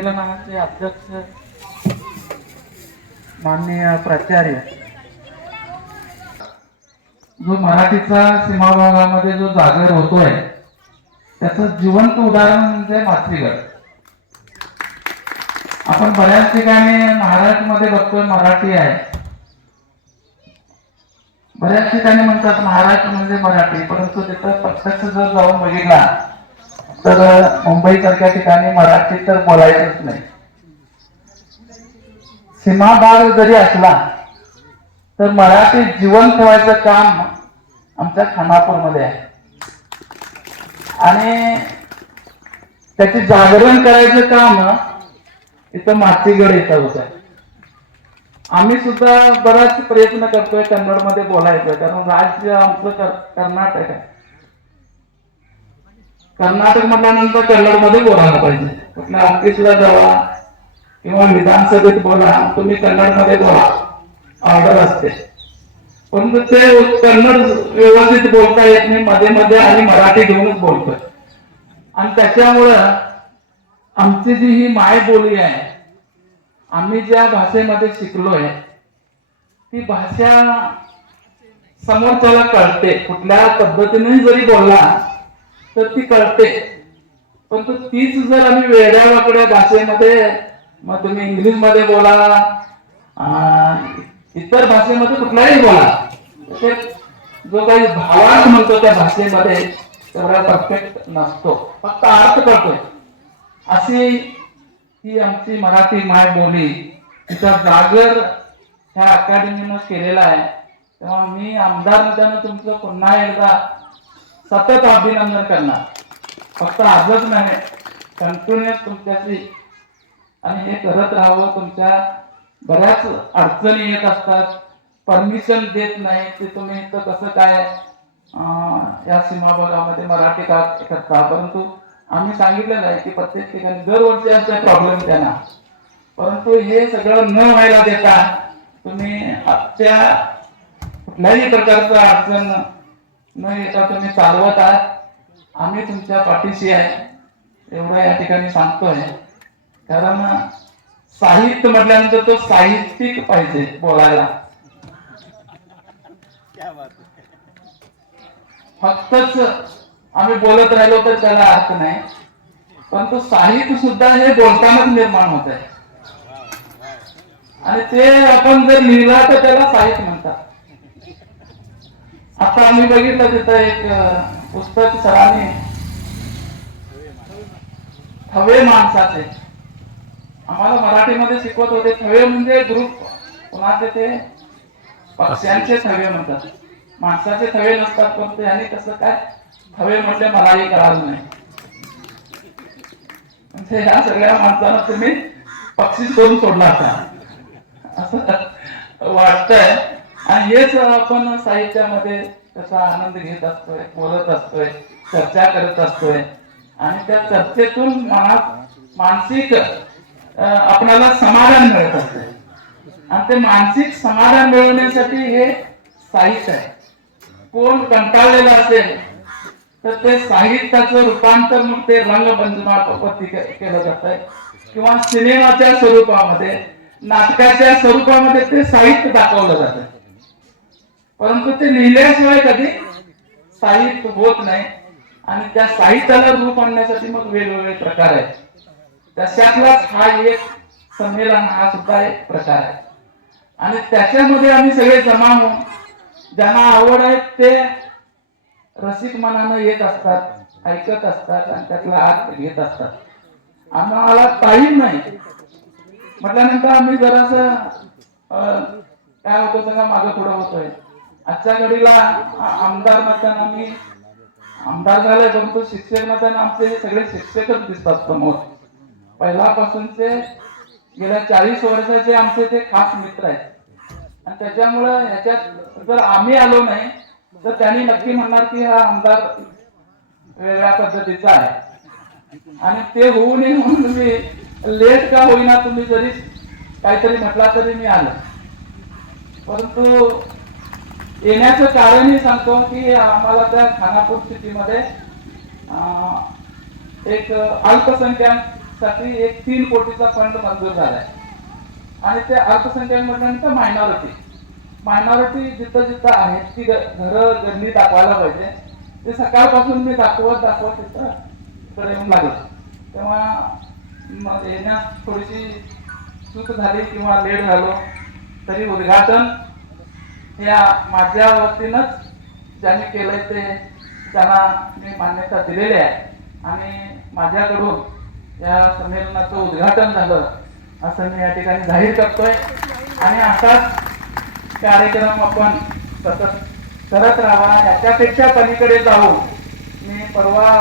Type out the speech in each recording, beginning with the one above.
संमेलनाचे अध्यक्ष माननीय प्राचार्य. जो मराठीचा सीमा भागामध्ये जो जागर होतोय त्याचं जिवंत उदाहरण म्हणजे मातृगड. आपण बऱ्याच ठिकाणी महाराष्ट्रामध्ये बघतोय मराठी आहे. बऱ्याच ठिकाणी म्हणतात महाराष्ट्र म्हणजे मराठी परंतु तिथं प्रत्यक्ष जर जाऊन बघितला तर मुंबई सारख्या ठिकाणी मराठी तर बोलायचंच नाही. सीमाभाग जरी असला तर मराठी जीवन ठेवायचं काम आमच्या खानापूरमध्ये आहे. आणि त्याचे जागरण करायचं काम इथं मातीगड इथं होतं आम्ही सुद्धा बराच प्रयत्न करतोय कन्नडमध्ये बोलायचं कारण राज्य आमचं कर्नाटक आहे. कर्नाटक म्हटल्यानंतर कन्नडमध्ये बोलायला पाहिजे. कुठल्या ऑफिसला जावा किंवा विधानसभेत बोला तुम्ही कन्नडमध्ये बोला. ऑर्डर असते. परंतु ते कन्नड व्यवस्थित बोलता येत नाही मध्ये मध्ये आणि मराठी घेऊनच बोलतोय. आणि त्याच्यामुळं आमची जी ही मायबोली आहे आम्ही ज्या भाषेमध्ये शिकलोय ती भाषा समोरच्याला कळते. कुठल्या पद्धतीने जरी बोलला तर ती कळते. पण तीच जर आम्ही वेगळ्या वाकड्या भाषेमध्ये मग तुम्ही इंग्लिशमध्ये बोला इतर भाषेमध्ये कुठलाही बोला ते जो काही भावार्थ म्हणतो त्या भाषेमध्ये तेवढा परफेक्ट नसतो. फक्त अर्थ करतोय अशी ही आमची मराठी माय बोली तिचा जागर ह्या अकॅडमीनं केलेला आहे. तेव्हा मी आमदार नद्यानं तुमचं पुन्हा एकदा सतत अभिनंदन करणार. फक्त आजच नाही कंटिन्युअस तुमच्याशी. आणि हे करत राहावं तुमच्या बऱ्याच अडचणी येत असतात. परमिशन देत नाही ते तुम्ही तर कसं काय या सीमा भागामध्ये मराठी का करता परंतु आम्ही सांगितलेलं आहे की प्रत्येक ठिकाणी दरवर्षी असा प्रॉब्लेम त्यांना परंतु हे सगळं न व्हायला देता तुम्ही आजच्या कुठल्याही प्रकारचं अडचण न येता तुम्ही चालवत आहात. आम्ही तुमच्या पाठीशी आहे. एवढं या ठिकाणी सांगतोय. कारण साहित्य म्हटल्यानंतर तो साहित्यिक पाहिजे बोलायला. फक्तच आम्ही बोलत राहिलो तर त्याला अर्थ नाही. पण तो साहित्य सुद्धा हे बोलतानाच निर्माण होत आहे आणि ते आपण जर लिहिला तर त्याला साहित्य म्हणतात. आता आम्ही बघितलं तिथं एक पुस्तक सरांनी. थवे माणसाचे. आम्हाला मराठीमध्ये शिकवत होते थवे म्हणजे ग्रुप. कोणाचे ते? पक्ष्यांचे थवे म्हणतात. माणसाचे थवे नसतात पण ते आणि कसं काय? थवे म्हटले मलाही करायला नाही. म्हणजे ह्या सगळ्या माणसांना तुम्ही पक्षी सोडून सोडला होता. असं वाटतंय. आणि हेच आपण साहित्यामध्ये त्याचा आनंद घेत असतोय बोलत असतोय चर्चा करत असतोय. आणि त्या चर्चेतून मनात मानसिक आपल्याला समाधान मिळत असते आणि ते मानसिक समाधान मिळवण्यासाठी हे साहित्य आहे. कोण कंटाळलेलं असेल तर ते साहित्याचं रूपांतर मग ते रंगपंचमापत्ती केलं जात आहे किंवा सिनेमाच्या स्वरूपामध्ये नाटकाच्या स्वरूपामध्ये ते साहित्य दाखवलं जातं परंतु ते लिहिल्याशिवाय कधी साहित्य होत नाही. आणि त्या साहित्याला रूप आणण्यासाठी मग वेगवेगळे प्रकार आहेत. तशातलाच हा एक संमेलन हा सुद्धा एक प्रकार आहे. आणि त्याच्यामध्ये आम्ही सगळे जमा होऊन ज्यांना आवड आहे ते रसिक मनानं येत असतात ऐकत असतात आणि त्यातला आत घेत असतात. आम्हाला टाईम नाही. म्हटल्यानंतर आम्ही जरास काय होतं सगळं मागं पुढं होतोय. आजच्या घडीला आमदार नसताना मी आमदार झाले परंतु शिक्षक नसताना आमचे सगळे शिक्षकच दिसतात समोर. पहिल्यापासूनचे गेल्या चाळीस वर्षाचे आमचे ते खास मित्र आहेत. आणि त्याच्यामुळं ह्याच्यात जर आम्ही आलो नाही तर त्यांनी नक्की म्हणणार की हा आमदार वेगळ्या पद्धतीचा आहे. आणि ते होऊ नये म्हणून तुम्ही लेट का होईना तुम्ही जरी काहीतरी म्हटला तरी मी आलो. परंतु येण्याचं कारणही सांगतो की आम्हाला त्या खानापूर सिटीमध्ये एक अल्पसंख्याकसाठी एक तीन कोटीचा फंड मंजूर झालाय. आणि ते अल्पसंख्याक म्हटल्यानंतर मायनॉरिटी मायनॉरिटी जिथं जिथं आहेत ती घ- घरं गल्ली दाखवायला पाहिजे. ते सकाळपासून मी दाखवत दाखवत तिथं इकडे येऊन लागलो. तेव्हा मग येण्यात थोडीशी चूक झाली किंवा लेट झालो. तरी उद्घाटन या माझ्या वतीनंच ज्यांनी केलंय ते त्यांना मी मान्यता दिलेली आहे आणि माझ्याकडून या संमेलनाचं उद्घाटन झालं असं मी या ठिकाणी जाहीर करतोय. आणि असाच कार्यक्रम आपण सतत करत राहावा याच्यापेक्षा पलीकडे जाऊ मी परवा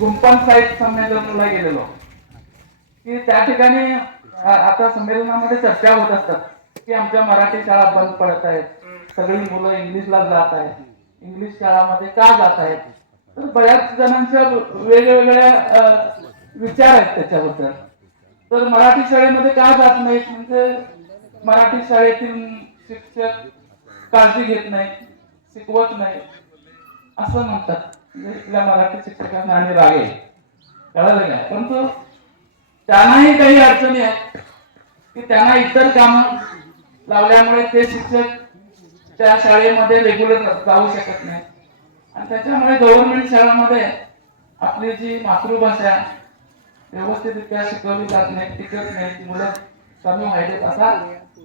गुंपन साहित्य संमेलनाला गेलेलो. की त्या ठिकाणी आता संमेलनामध्ये चर्चा होत असतात. की आमच्या मराठी शाळा बंद पडत आहेत. सगळी मुलं इंग्लिशला जात आहेत. इंग्लिश शाळामध्ये का जात आहेत? तर बऱ्याच जणांच्या वेगवेगळ्या विचार आहेत त्याच्याबद्दल. तर मराठी शाळेमध्ये का जात नाहीत? म्हणजे मराठी शाळेतील शिक्षक काळजी घेत नाहीत शिकवत नाही असं म्हणतात. म्हणजे इथल्या मराठी शिक्षकांना आणि रागे. कळालं काय परंतु त्यांनाही काही अडचणी आहेत की त्यांना इतर काम लावल्यामुळे ते शिक्षक त्या शाळेमध्ये रेग्युलर जाऊ शकत नाही. आणि त्याच्यामुळे गव्हर्नमेंट शाळांमध्ये आपली जी मातृभाषा व्यवस्थितरित्या शिकवली जात नाही टिकत नाही. ती मुलं कमी व्हायचे असा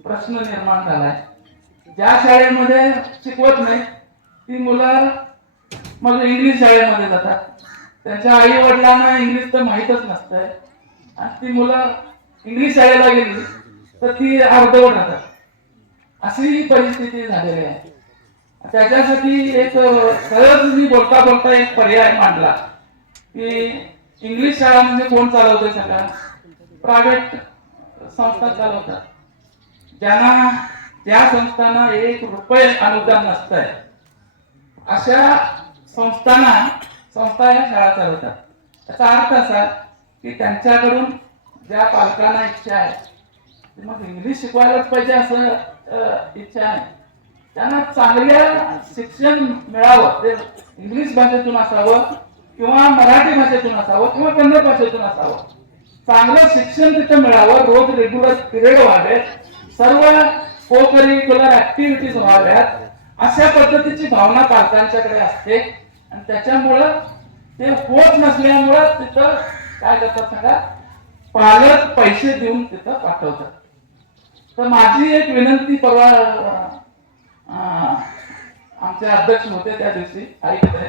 प्रश्न निर्माण झालाय. ज्या शाळेमध्ये शिकवत नाही ती मुलं मग इंग्लिश शाळेमध्ये जातात. त्यांच्या आई वडिलांना इंग्लिश तर माहीतच नसतंय. आणि ती मुलं इंग्लिश शाळेला गेली तर ती अर्धवट राहतात. अशी परिस्थिती झालेली आहे. त्याच्यासाठी एक सहज मी बोलता बोलता एक पर्याय मांडला की इंग्लिश शाळा म्हणजे कोण चालवते सांगा प्रायव्हेट संस्था चालवतात. ज्यांना त्या संस्थांना एक रुपये अनुदान नसतंय अशा संस्थांना संस्था या शाळा चालवतात. त्याचा अर्थ असा की त्यांच्याकडून ज्या पालकांना इच्छा आहे मग इंग्लिश शिकवायलाच पाहिजे असं इच्छा आहे. त्यांना चांगल्या शिक्षण मिळावं. ते इंग्लिश भाषेतून असावं किंवा मराठी भाषेतून असावं किंवा कन्नड भाषेतून असावं. चांगलं शिक्षण तिथं मिळावं. रोज रेग्युलर पिरियड व्हावे सर्व को करिक्युलर ऍक्टिव्हिटीज व्हाव्यात अशा पद्धतीची भावना पालकांच्याकडे असते. आणि त्याच्यामुळं ते होत नसल्यामुळं तिथं काय करतात सांगा? पालक पैसे देऊन तिथं पाठवतात. तर माझी एक विनंती परवा आमचे अध्यक्ष होते त्या दिवशी ऐकते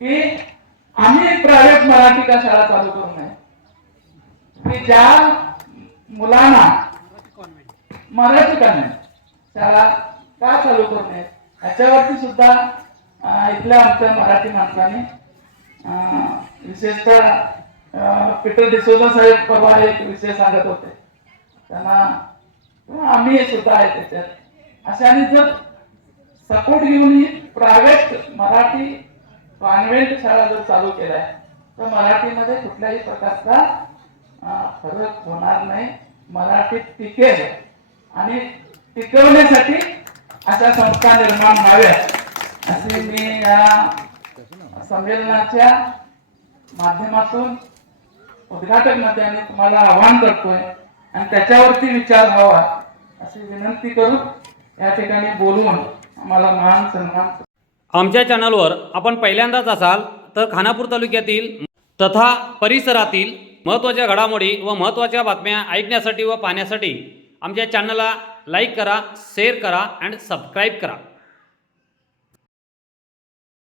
की आम्ही एक प्रायव्हेट मराठी का शाळा चालू करू नये. की ज्या मुलांना मराठी का नाही शाळा का चालू करू नये याच्यावरती सुद्धा इथल्या आमच्या मराठी माणसाने विशेषतः पीटर डिसोजा साहेब परवा एक विषय सांगत होते. त्यांना आम्ही सुद्धा आहे त्याच्यात. अशाने जर सपोर्ट घेऊन ही प्रायव्हेट मराठी कॉन्व्हेंट शाळा जर चालू केल्या तर मराठीमध्ये कुठल्याही प्रकारचा फरक होणार नाही. मराठी टिकेल आणि टिकवण्यासाठी अशा संस्था निर्माण व्हाव्या असे मी या संमेलनाच्या माध्यमातून उद्घाटक आम्ही तुम्हाला आवाहन करतोय. आणि त्याच्यावरती विचार व्हावा अशी विनंती करून या ठिकाणी बोलून आम्हाला मान सन्मान आमच्या चॅनलवर आपण पहिल्यांदाच असाल तर खानापूर तालुक्यातील तथा परिसरातील महत्त्वाच्या घडामोडी व महत्त्वाच्या बातम्या ऐकण्यासाठी व पाहण्यासाठी आमच्या चॅनलला लाईक करा शेअर करा अँड सबस्क्राईब करा.